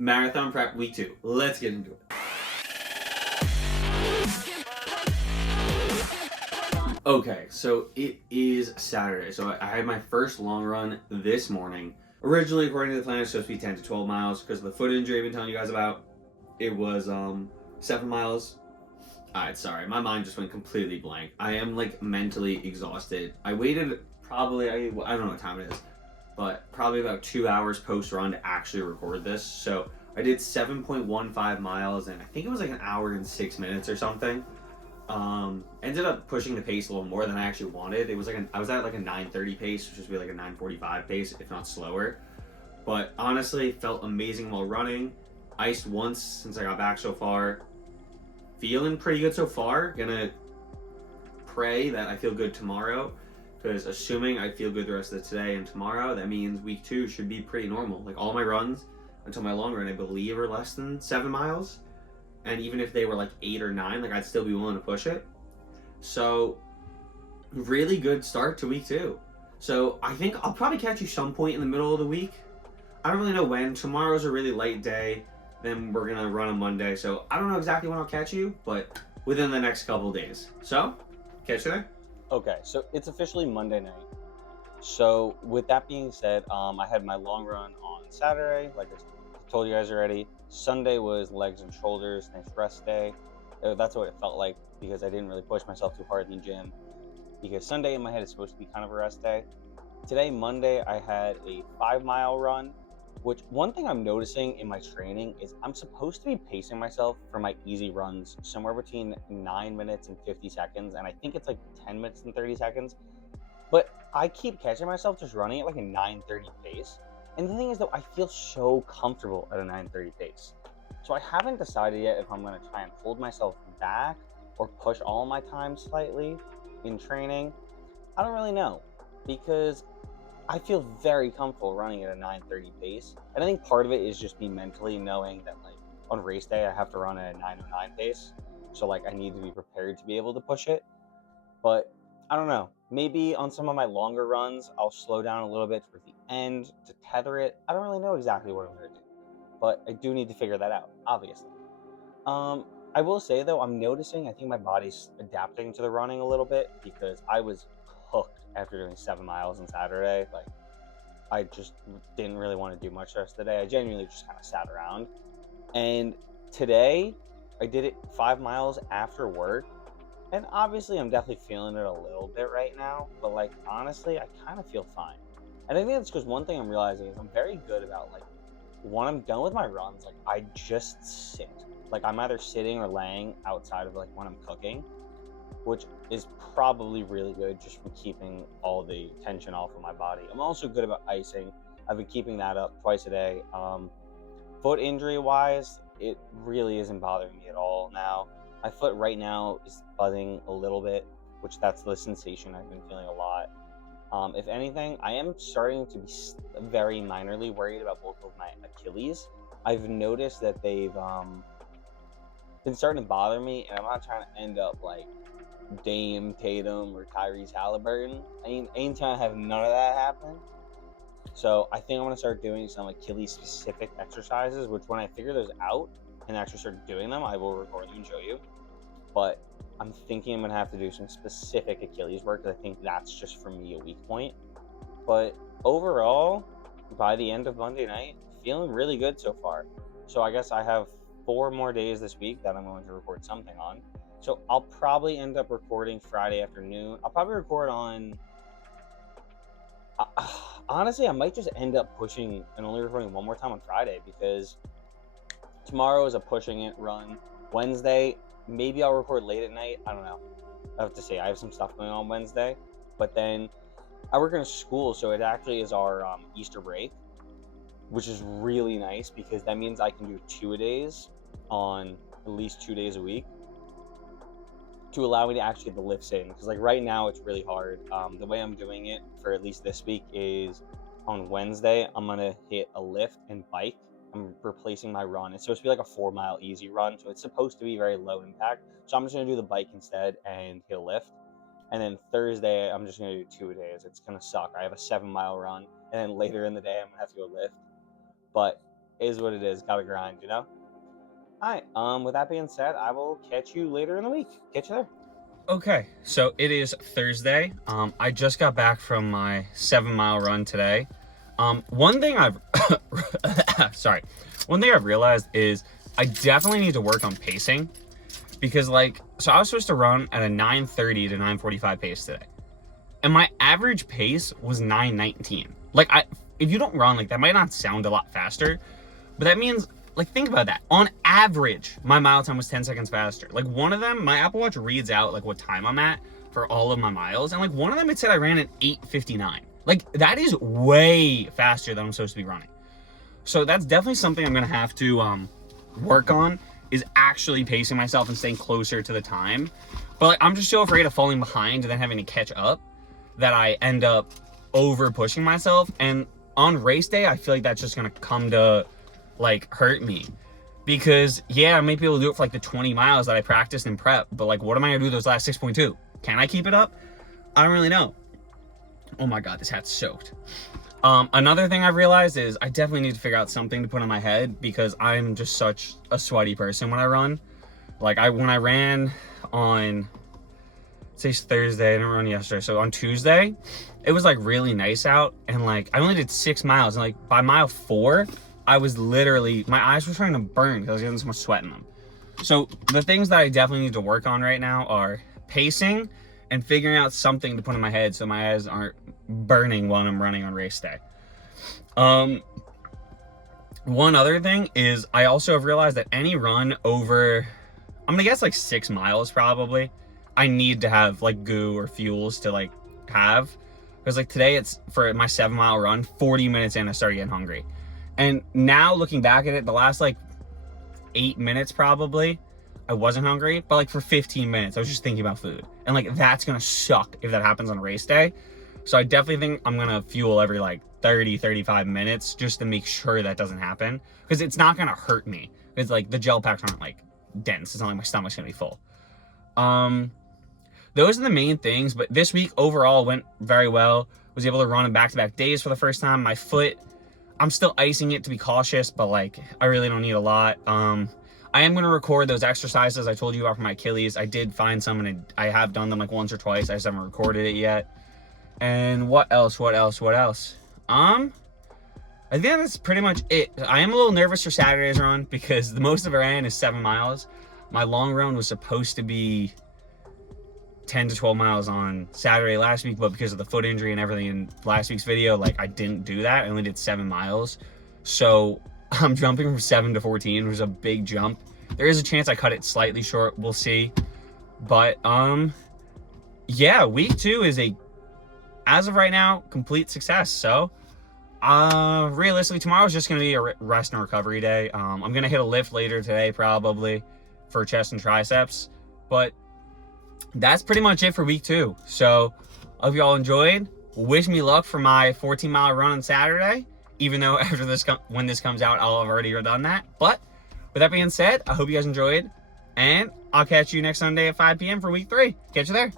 Marathon prep week 2. Let's get into it. Okay, so it is Saturday. So I had my first long run this morning. Originally, according to the plan, it's supposed to be 10 to 12 miles because of the foot injury I've been telling you guys about. It was 7 miles. Alright, sorry, my mind just went completely blank. I am like mentally exhausted. I waited probably, I don't know what time it is, but probably about 2 hours post run to actually record this. So I did 7.15 miles and I think it was like an hour and 6 minutes or something. Ended up pushing the pace a little more than I actually wanted. It was like I was at like a 9:30 pace, which would be like a 9:45 pace, if not slower. But honestly, felt amazing while running. Iced once since I got back so far. Feeling pretty good so far. Gonna pray that I feel good tomorrow. Because assuming I feel good the rest of today and tomorrow, that means week 2 should be pretty normal. Like all my runs until my long run, I believe, are less than 7 miles. And even if they were like 8 or 9, like I'd still be willing to push it. So really good start to week 2. So I think I'll probably catch you some point in the middle of the week. I don't really know when. Tomorrow's a really light day. Then we're gonna run on Monday. So I don't know exactly when I'll catch you, but within the next couple days. So catch you there. Okay, so it's officially Monday night. So with that being said, I had my long run on Saturday, like I told you guys already. Sunday was legs and shoulders, nice rest day. That's what it felt like because I didn't really push myself too hard in the gym. Because Sunday in my head is supposed to be kind of a rest day. Today, Monday, I had a 5 mile run, which one thing I'm noticing in my training is I'm supposed to be pacing myself for my easy runs somewhere between 9 minutes and 50 seconds. And I think it's like 10 minutes and 30 seconds. But I keep catching myself just running at like a 9:30 pace. And the thing is, though, I feel so comfortable at a 9:30 pace. So I haven't decided yet if I'm going to try and hold myself back or push all my time slightly in training. I don't really know because I feel very comfortable running at a 9:30 pace. And I think part of it is just me mentally knowing that like on race day I have to run at a 9:09 pace. So like I need to be prepared to be able to push it. But I don't know. Maybe on some of my longer runs, I'll slow down a little bit towards the end to tether it. I don't really know exactly what I'm going to do, but I do need to figure that out, obviously. Um, I will say though, I'm noticing I think my body's adapting to the running a little bit because I was cooked after doing 7 miles on Saturday. Like, I just didn't really want to do much the rest of the day. I genuinely just kind of sat around. And today, I did it 5 miles after work and obviously, I'm definitely feeling it a little bit right now, but like honestly, I kind of feel fine. And I think that's because one thing I'm realizing is I'm very good about like when I'm done with my runs, like I just sit. Like I'm either sitting or laying outside of like when I'm cooking, which is probably really good just from keeping all the tension off of my body. I'm also good about icing. I've been keeping that up twice a day. Foot injury wise, it really isn't bothering me at all now. My foot right now is buzzing a little bit, which that's the sensation I've been feeling a lot. If anything, I am starting to be very minorly worried about both of my Achilles. I've noticed that they've been starting to bother me, and I'm not trying to end up like Dame Tatum or Tyrese Halliburton. I ain't trying to have none of that happen. So I think I'm gonna start doing some Achilles specific exercises, which when I figure those out and actually start doing them, I will record them and show you. But I'm thinking I'm gonna have to do some specific Achilles work because I think that's just for me a weak point. But overall, by the end of Monday night, feeling really good so far. So I guess I have 4 more days this week that I'm going to record something on. So I'll probably end up recording Friday afternoon. I'll probably record on uh, honestly, I might just end up pushing and only recording one more time on Friday because tomorrow is a pushing it run. Wednesday, maybe I'll record late at night. I don't know. I have to say, I have some stuff going on Wednesday, but then I work in a school, so it actually is our Easter break, which is really nice because that means I can do 2 days on at least 2 days a week to allow me to actually get the lifts in. Because like right now, it's really hard. The way I'm doing it for at least this week is on Wednesday, I'm gonna hit a lift and bike. I'm replacing my run. It's supposed to be like a 4 mile easy run, so it's supposed to be very low impact. So I'm just gonna do the bike instead and hit a lift. And then Thursday, I'm just gonna do 2 days. It's gonna suck. I have a 7 mile run, and then later in the day, I'm gonna have to go lift. But is what it is. Gotta grind, you know? Alright, with that being said, I will catch you later in the week. Catch you there. Okay, so it is Thursday. I just got back from my 7-mile run today. One thing I've realized is I definitely need to work on pacing, because so I was supposed to run at a 9:30 to 9:45 pace today, and my average pace was 9:19. If you don't run, that might not sound a lot faster, but that means, think about that. On average, my mile time was 10 seconds faster. One of them, my Apple Watch reads out what time I'm at for all of my miles, and one of them, it said I ran at 8:59. That is way faster than I'm supposed to be running. So that's definitely something I'm gonna have to work on, is actually pacing myself and staying closer to the time. But I'm just so afraid of falling behind and then having to catch up that I end up over pushing myself. And on race day, I feel like that's just gonna come to hurt me, because I might be able to do it for the 20 miles that I practiced in prep, but what am I gonna do those last 6.2? Can I keep it up? I don't really know. Oh my god, this hat's soaked. Another thing I've realized is I definitely need to figure out something to put on my head, because I'm just such a sweaty person when I run. When I ran on, today's Thursday, I didn't run yesterday, so on Tuesday, it was really nice out, and I only did 6 miles, and by mile 4, I was literally, my eyes were starting to burn because I was getting so much sweat in them. So the things that I definitely need to work on right now are pacing and figuring out something to put in my head so my eyes aren't burning while I'm running on race day. One other thing is I also have realized that any run over, I'm gonna guess 6 miles probably, I need to have goo or fuels to have, because today, it's for my 7-mile run, 40 minutes in I started getting hungry. And now looking back at it, the last 8 minutes probably, I wasn't hungry, but for 15 minutes, I was just thinking about food. And that's gonna suck if that happens on race day. So I definitely think I'm gonna fuel every 30, 35 minutes just to make sure that doesn't happen. Because it's not gonna hurt me. Because the gel packs aren't dense. It's not my stomach's gonna be full. Those are the main things, but this week overall went very well. Was able to run in back-to-back days for the first time. My foot, I'm still icing it to be cautious, but I really don't need a lot. I am going to record those exercises I told you about for my Achilles. I did find some, and I have done them once or twice. I just haven't recorded it yet. And what else? I think that's pretty much it. I am a little nervous for Saturday's run, because the most of it ran is 7 miles. My long run was supposed to be 10 to 12 miles on Saturday last week, but because of the foot injury and everything in last week's video, I didn't do that. I only did 7 miles. So I'm jumping from 7 to 14, which is a big jump. There is a chance I cut it slightly short. We'll see. But, week 2 is as of right now, complete success. So, realistically, tomorrow's just going to be a rest and recovery day. I'm going to hit a lift later today, probably, for chest and triceps. But that's pretty much it for week 2. So, I hope you all enjoyed. Wish me luck for my 14-mile run on Saturday, even though after when this comes out, I'll have already done that. But with that being said, I hope you guys enjoyed, and I'll catch you next Sunday at 5 p.m. for week 3. Catch you there.